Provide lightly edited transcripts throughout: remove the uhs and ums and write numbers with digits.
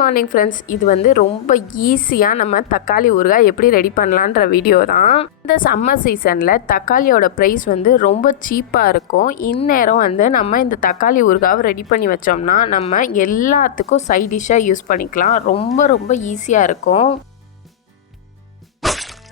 Morning friends, இது வந்து ரொம்ப ஈஸியாக நம்ம தக்காளி ஊறுகாய் எப்படி ரெடி பண்ணலான்ற வீடியோ தான். இந்த சம்மர் சீசனில் தக்காளியோட ப்ரைஸ் வந்து ரொம்ப சீப்பாக இருக்கும். இந்நேரம் வந்து நம்ம இந்த தக்காளி ஊறுகாவை ரெடி பண்ணி வச்சோம்னா நம்ம எல்லாத்துக்கும் சைட் டிஷ்ஷாக யூஸ் பண்ணிக்கலாம். ரொம்ப ரொம்ப ஈஸியாக இருக்கும்.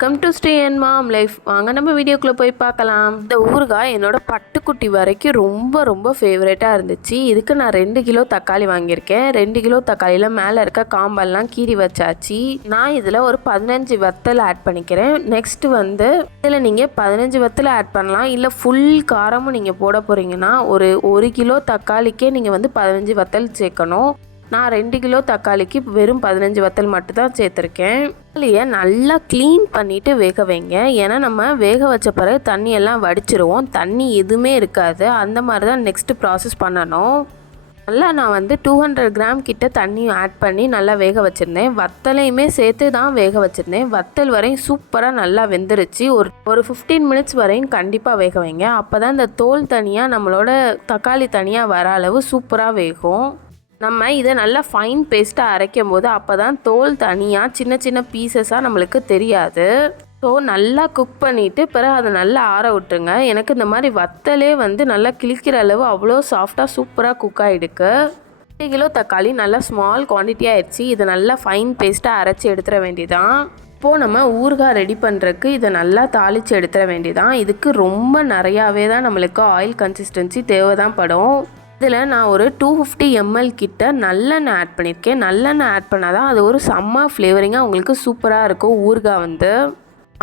Come to stay and mom life. வாங்க நம்ம வீடியோக்குள்ளே போய் பார்க்கலாம். இந்த ஊறுகாய் என்னோட பட்டுக்குட்டி வரைக்கும் ரொம்ப ரொம்ப ஃபேவரேட்டாக இருந்துச்சு. இதுக்கு நான் 2 கிலோ தக்காளி வாங்கியிருக்கேன். 2 கிலோ தக்காளியில் மேலே இருக்க காம்பெல்லாம் கீறி வச்சாச்சு. நான் இதில் ஒரு 15 வத்தல் ஆட் பண்ணிக்கிறேன். நெக்ஸ்ட் வந்து இதில் நீங்கள் 15 வத்தல் ஆட் பண்ணலாம், இல்லை ஃபுல் காரமும் நீங்கள் போட போகிறீங்கன்னா ஒரு கிலோ தக்காளிக்கே நீங்கள் வந்து 15 வத்தல் சேர்க்கணும். நான் 2 கிலோ தக்காளிக்கு வெறும் 15 வத்தல் மட்டும் தான் சேர்த்துருக்கேன். தக்காளியை நல்லா க்ளீன் பண்ணிவிட்டு வேக வைங்க. ஏன்னா நம்ம வேக வச்ச பிறகு தண்ணியெல்லாம் வடிச்சிருவோம், தண்ணி எதுவுமே இருக்காது. அந்த மாதிரி தான் நெக்ஸ்ட்டு ப்ராசஸ் பண்ணணும். நல்லா நான் வந்து 200 கிராம் கிட்ட தண்ணி ஆட் பண்ணி நல்லா வேக வச்சுருந்தேன். வத்தலையுமே சேர்த்து தான் வேக வச்சுருந்தேன். வத்தல் வரையும் சூப்பராக நல்லா வெந்துருச்சு. ஒரு 15 மினிட்ஸ் வரையும் கண்டிப்பாக வேக வைங்க. அப்போ தான் இந்த தோல் தனியாக நம்மளோட தக்காளி தனியாக வர அளவு சூப்பராக வேகும். நம்ம இதை நல்லா ஃபைன் பேஸ்ட்டாக அரைக்கும் போது அப்போ தான் தோல் தனியாக சின்ன சின்ன பீசஸாக நம்மளுக்கு தெரியாது. ஸோ நல்லா குக் பண்ணிவிட்டு பிறகு அதை நல்லா ஆற விட்டுருங்க. எனக்கு இந்த மாதிரி வத்தலே வந்து நல்லா கிழிக்கிற அளவு அவ்வளோ சாஃப்டாக சூப்பராக குக் ஆகிடுக்கு. 2 கிலோ தக்காளி நல்லா ஸ்மால் குவான்டிட்டி ஆகிடுச்சு. இதை நல்லா ஃபைன் பேஸ்ட்டாக அரைச்சி எடுத்துட வேண்டியதான். இப்போது நம்ம ஊறுகாய் ரெடி பண்ணுறதுக்கு இதை நல்லா தாளித்து எடுத்துட வேண்டியதான். இதுக்கு ரொம்ப நிறையாவே தான் நம்மளுக்கு ஆயில் கன்சிஸ்டன்சி தேவை தான் படும். இதில் நான் ஒரு 250 ml கிட்ட நல்லெண்ணெய் ஆட் பண்ணியிருக்கேன். நல்லெண்ணெய் ஆட் பண்ணால் தான் அது ஒரு செம்ம ஃப்ளேவரிங்காக உங்களுக்கு சூப்பராக இருக்கும். ஊறுகாய் வந்து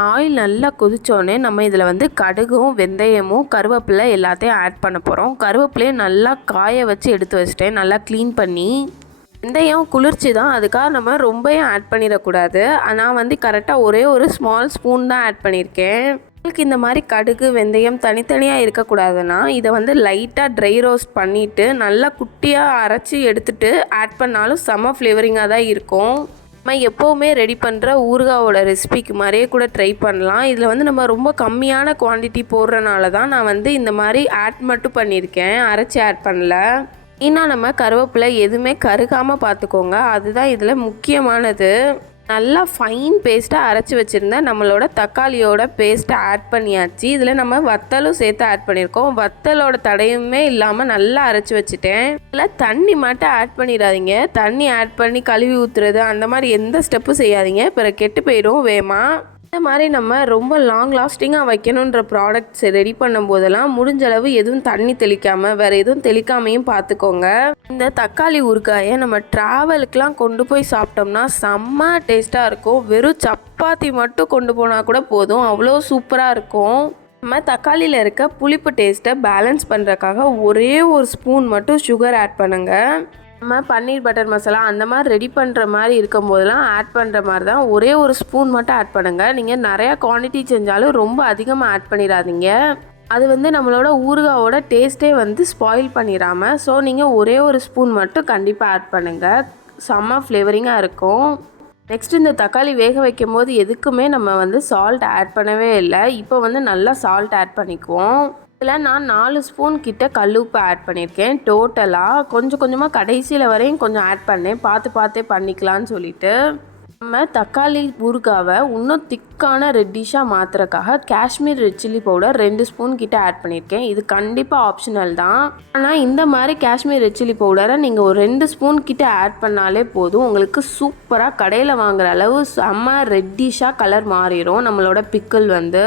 ஆயில் நல்லா கொதிச்சோடனே நம்ம இதில் வந்து கடுகும் வெந்தயமும் கருவேப்பிலை எல்லாத்தையும் ஆட் பண்ண போகிறோம். கருவேப்பிலையை நல்லா காய வச்சு எடுத்து வச்சிட்டேன், நல்லா க்ளீன் பண்ணி. வெந்தயம் குளிர்ச்சி தான், அதுக்காக நம்ம ரொம்பவும் ஆட் பண்ணிடக்கூடாது. நான் வந்து கரெக்டாக ஒரு ஸ்மால் ஸ்பூன் தான் ஆட் பண்ணியிருக்கேன். உங்களுக்கு இந்த மாதிரி கடுகு வெந்தயம் தனித்தனியாக இருக்கக்கூடாதுன்னா இதை வந்து லைட்டாக ட்ரை ரோஸ்ட் பண்ணிவிட்டு நல்லா குட்டியாக அரைச்சி எடுத்துகிட்டு ஆட் பண்ணாலும் செம்ம ஃப்ளேவரிங்காக தான் இருக்கும். நம்ம எப்போவுமே ரெடி பண்ணுற ஊறுகாவோட ரெசிபிக்கு மாதிரியே கூட ட்ரை பண்ணலாம். இதில் வந்து நம்ம ரொம்ப கம்மியான குவான்டிட்டி போடுறனால தான் நான் வந்து இந்த மாதிரி ஆட் மட்டும் பண்ணியிருக்கேன், அரைச்சி ஆட் பண்ணல. இன்னும் நம்ம கருவேப்பிலை எதுவுமே கருகாமல் பார்த்துக்கோங்க, அதுதான் இதில் முக்கியமானது. நல்லா ஃபைன் பேஸ்ட்டாக அரைச்சி வச்சுருந்த நம்மளோட தக்காளியோட பேஸ்ட்டை ஆட் பண்ணியாச்சு. இதில் நம்ம வத்தலும் சேர்த்து ஆட் பண்ணியிருக்கோம். வத்தலோட தடையுமே இல்லாமல் நல்லா அரைச்சி வச்சுட்டேன். இதில் தண்ணி மட்டும் ஆட் பண்ணிடாதீங்க. தண்ணி ஆட் பண்ணி கழுவி ஊற்றுறது அந்த மாதிரி எந்த ஸ்டெப்பும் செய்யாதீங்க, பிறகு கெட்டு போயிடும் வேமா. இந்த மாதிரி நம்ம ரொம்ப லாங் லாஸ்டிங்காக வைக்கணுன்ற ப்ராடக்ட்ஸ் ரெடி பண்ணும் போதெல்லாம் முடிஞ்ச அளவு எதுவும் தண்ணி தெளிக்காமல் வேறு எதுவும் தெளிக்காமையும் பார்த்துக்கோங்க. இந்த தக்காளி ஊறுகாயை நம்ம ட்ராவலுக்கெலாம் கொண்டு போய் சாப்பிட்டோம்னா செம்ம டேஸ்ட்டாக இருக்கும். வெறும் சப்பாத்தி மட்டும் கொண்டு போனால் கூட போதும், அவ்வளோ சூப்பராக இருக்கும். நம்ம தக்காளியில் இருக்க புளிப்பு டேஸ்ட்டை பேலன்ஸ் பண்ணுறதுக்காக ஒரே ஒரு ஸ்பூன் மட்டும் சுகர் ஆட் பண்ணுங்கள். நம்ம பன்னீர் பட்டர் மசாலா அந்த மாதிரி ரெடி பண்ணுற மாதிரி இருக்கும் போதெல்லாம் ஆட் பண்ணுற மாதிரி தான் ஒரே ஒரு ஸ்பூன் மட்டும் ஆட் பண்ணுங்கள். நீங்கள் நிறையா குவான்டிட்டி செஞ்சாலும் ரொம்ப அதிகமாக ஆட் பண்ணிடாதீங்க, அது வந்து நம்மளோட ஊறுகாவோட டேஸ்ட்டே வந்து ஸ்பாயில் பண்ணிடாமல். ஸோ நீங்கள் ஒரே ஒரு ஸ்பூன் மட்டும் கண்டிப்பாக ஆட் பண்ணுங்கள், செம்ம ஃப்ளேவரிங்காக இருக்கும். நெக்ஸ்ட் இந்த தக்காளி வேக வைக்கும் போது எதுக்குமே நம்ம வந்து சால்ட் ஆட் பண்ணவே இல்லை. இப்போ வந்து நல்லா சால்ட் ஆட் பண்ணிக்குவோம். இதில் நான் 4 ஸ்பூன் கிட்ட கல்லுப்பு ஆட் பண்ணியிருக்கேன். டோட்டலாக கொஞ்சமாக கடைசியில் வரையும் கொஞ்சம் ஆட் பண்ணேன், பார்த்தே பண்ணிக்கலான்னு சொல்லிட்டு. நம்ம தக்காளி ஊறுகாவை இன்னும் திக்கான ரெட்டிஷாக மாற்றுறதுக்காக Kashmir red chilli powder 2 spoon கிட்ட ஆட் பண்ணியிருக்கேன். இது கண்டிப்பாக ஆப்ஷனல் தான். ஆனால் இந்த மாதிரி காஷ்மீர் ரெட் சில்லி பவுடரை நீங்கள் ஒரு 2 ஸ்பூன் கிட்ட ஆட் பண்ணாலே போதும், உங்களுக்கு சூப்பராக கடையில் வாங்குற அளவு செம்ம ரெட்டிஷாக கலர் மாறிடும் நம்மளோட பிக்கிள் வந்து.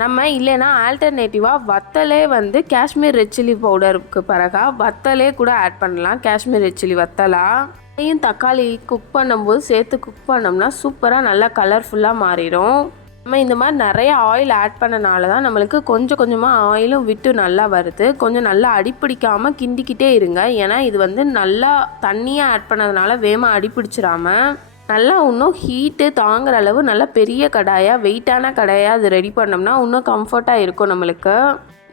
நம்ம இல்லைன்னா ஆல்டர்னேட்டிவாக வத்தலே வந்து காஷ்மீர் ரெட் சில்லி பவுடருக்கு பிறகாக வத்தலே கூட ஆட் பண்ணலாம். காஷ்மீர் ரெட் சில்லி வத்தலா அதையும் தக்காளி குக் பண்ணும்போது சேர்த்து குக் பண்ணோம்னா சூப்பராக நல்லா கலர்ஃபுல்லாக மாறிடும். நம்ம இந்த மாதிரி நிறைய ஆயில் ஆட் பண்ணனால தான் நம்மளுக்கு கொஞ்சமாக ஆயிலும் விட்டு நல்லா வருது. கொஞ்சம் நல்லா அடிப்பிடிக்காமல் கிண்டிக்கிட்டே இருங்க, ஏன்னா இது வந்து நல்லா தண்ணியாக ஆட் பண்ணதுனால வேகமாக அடிப்பிடிச்சிடாமல் நல்லா இன்னும் ஹீட்டு தாங்குற அளவு நல்லா பெரிய கடாயாக வெயிட்டான கடாயாக அது ரெடி பண்ணோம்னா இன்னும் கம்ஃபர்ட்டாக இருக்கும் நம்மளுக்கு.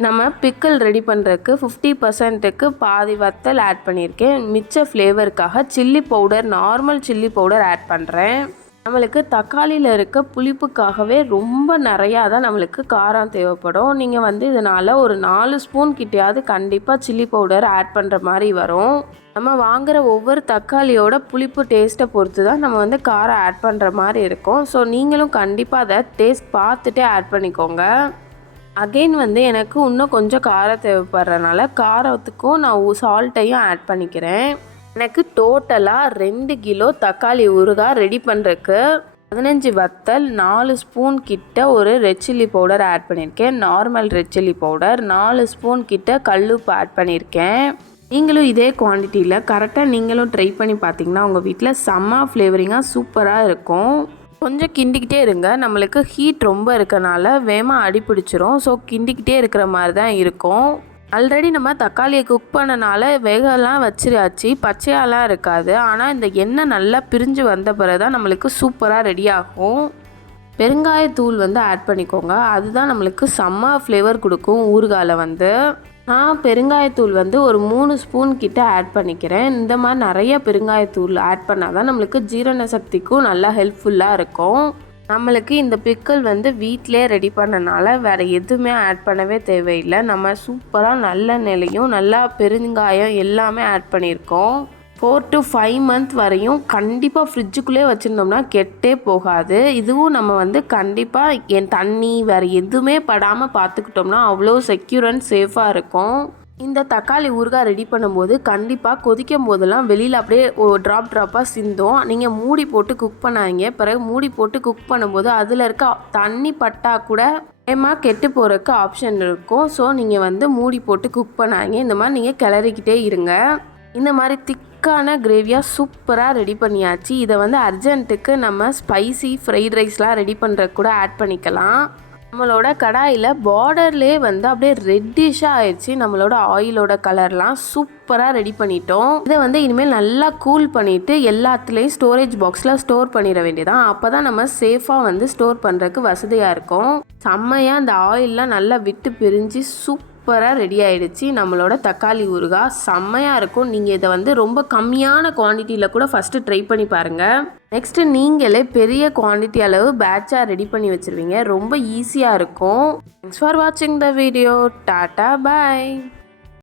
நம்ம பிக்கிள் ரெடி பண்ணுறதுக்கு 50%க்கு பாதி வத்தல் ஆட் பண்ணியிருக்கேன். மிச்ச ஃப்ளேவருக்காக chilli powder, normal chilli powder add பண்ணுறேன். நம்மளுக்கு தக்காளியில் இருக்க புளிப்புக்காகவே ரொம்ப நிறையா தான் நம்மளுக்கு காரம் தேவைப்படும். நீங்கள் வந்து இதனால் ஒரு 4 ஸ்பூன் கிட்டையாவது கண்டிப்பாக சில்லி பவுடர் ஆட் பண்ணுற மாதிரி வரும். நம்ம வாங்குகிற ஒவ்வொரு தக்காளியோட புளிப்பு டேஸ்ட்டை பொறுத்து தான் நம்ம வந்து காரம் ஆட் பண்ணுற மாதிரி இருக்கும். ஸோ நீங்களும் கண்டிப்பாக அதை டேஸ்ட் பார்த்துட்டே ஆட் பண்ணிக்கோங்க. அகெயின் வந்து எனக்கு இன்னும் கொஞ்சம் காரம் தேவைப்படுறதுனால காரத்துக்கும் நான் சால்ட்டையும் ஆட் பண்ணிக்கிறேன். எனக்கு டோட்டலாக 2 கிலோ தக்காளி ஊறுகாய் ரெடி பண்ணுறதுக்கு 15 வத்தல், 4 ஸ்பூன் கிட்ட ஒரு ரெட் சில்லி பவுடர் ஆட் பண்ணியிருக்கேன். Normal red chilli powder 4 spoon கிட்ட கல்லுப்பு ஆட் பண்ணியிருக்கேன். நீங்களும் இதே குவான்டிட்டியில் கரெக்டாக நீங்களும் ட்ரை பண்ணி பார்த்தீங்கன்னா உங்கள் வீட்டில் செம்ம ஃப்ளேவரிங்காக சூப்பராக இருக்கும். கொஞ்சம் கிண்டிக்கிட்டே இருங்க. நம்மளுக்கு ஹீட் ரொம்ப இருக்கனால வேகமாக அடி பிடிச்சிரும். ஸோ கிண்டிக்கிட்டே இருக்கிற மாதிரி தான் இருக்கும். ஆல்ரெடி நம்ம தக்காளியை குக் பண்ணனால வேகலாம் வச்சிருச்சு, பச்சையாலாம் இருக்காது. ஆனால் இந்த எண்ணெய் நல்லா பிரிஞ்சு வந்த பிறகு தான் நம்மளுக்கு சூப்பராக ரெடி ஆகும். பெருங்காயத்தூள் வந்து ஆட் பண்ணிக்கோங்க. அதுதான் நம்மளுக்கு செம்ம ஃப்ளேவர் கொடுக்கும் ஊறுகாயில் வந்து. நான் பெருங்காயத்தூள் வந்து ஒரு 3 ஸ்பூன் கிட்ட ஆட் பண்ணிக்கிறேன். இந்த மாதிரி நிறைய பெருங்காயத்தூள் ஆட் பண்ணால் தான் நம்மளுக்கு ஜீரண சக்திக்கும் நல்லா ஹெல்ப்ஃபுல்லாக இருக்கும். நம்மளுக்கு இந்த பிக்கிள் வந்து வீட்டிலே ரெடி பண்ணனால வேறு எதுவுமே ஆட் பண்ணவே தேவையில்லை. நம்ம சூப்பராக நல்ல நிலையும் நல்லா பெருங்காயம் எல்லாமே ஆட் பண்ணியிருக்கோம். 4 to 5 month வரையும் கண்டிப்பாக ஃப்ரிட்ஜுக்குள்ளே வச்சுருந்தோம்னா கெட்டே போகாது. இதுவும் நம்ம வந்து கண்டிப்பாக தண்ணி வேறு எதுவுமே படாமல் பார்த்துக்கிட்டோம்னா அவ்வளோ செக்யூர் அண்ட் சேஃபாக இருக்கும். இந்த தக்காளி ஊறுகாய் ரெடி பண்ணும்போது கண்டிப்பாக கொதிக்கும் போதெல்லாம் வெளியில் அப்படியே ட்ராப்பாக சிந்தும். நீங்கள் மூடி போட்டு குக் பண்ணாதீங்க. பிறகு மூடி போட்டு குக் பண்ணும்போது அதில் இருக்க தண்ணி பட்டா கூட வேகமாக கெட்டு போகிறதுக்கு ஆப்ஷன் இருக்கும். ஸோ நீங்கள் வந்து மூடி போட்டு குக் பண்ணாதீங்க. இந்த மாதிரி நீங்கள் கிளறிக்கிட்டே இருங்க. இந்த மாதிரி திக்கான கிரேவியாக சூப்பராக ரெடி பண்ணியாச்சு. இதை வந்து அர்ஜென்ட்டுக்கு நம்ம ஸ்பைசி ஃப்ரைட் ரைஸ்லாம் ரெடி பண்ணுறதுக்கு கூட ஆட் பண்ணிக்கலாம். நம்மளோட கடாயில் பார்டர்லேயே வந்து அப்படியே ரெட்டிஷாக ஆயிடுச்சு. நம்மளோட ஆயிலோட கலர்லாம் சூப்பராக ரெடி பண்ணிட்டோம். இதை வந்து இனிமேல் நல்லா கூல் பண்ணிவிட்டு எல்லாத்துலேயும் ஸ்டோரேஜ் பாக்ஸில் ஸ்டோர் பண்ணிட வேண்டியதான். அப்போ தான் நம்ம சேஃபாக வந்து ஸ்டோர் பண்ணுறதுக்கு வசதியாக இருக்கும். செம்மையாக அந்த ஆயிலெலாம் நல்லா விட்டு பிரிஞ்சு சூப்பராக ரெடி ஆகிடுச்சு. நம்மளோட தக்காளி ஊறுகாய் செம்மையாக இருக்கும். நீங்கள் இதை வந்து ரொம்ப கம்மியான குவான்டிட்டியில் கூட ஃபஸ்ட்டு ட்ரை பண்ணி பாருங்கள். நெக்ஸ்ட்டு நீங்களே பெரிய குவான்டிட்டி அளவு பேட்சாக ரெடி பண்ணி வச்சுருவீங்க. ரொம்ப ஈஸியாக இருக்கும். தேங்க்ஸ் ஃபார் வாட்சிங் த வீடியோ. Tata bye.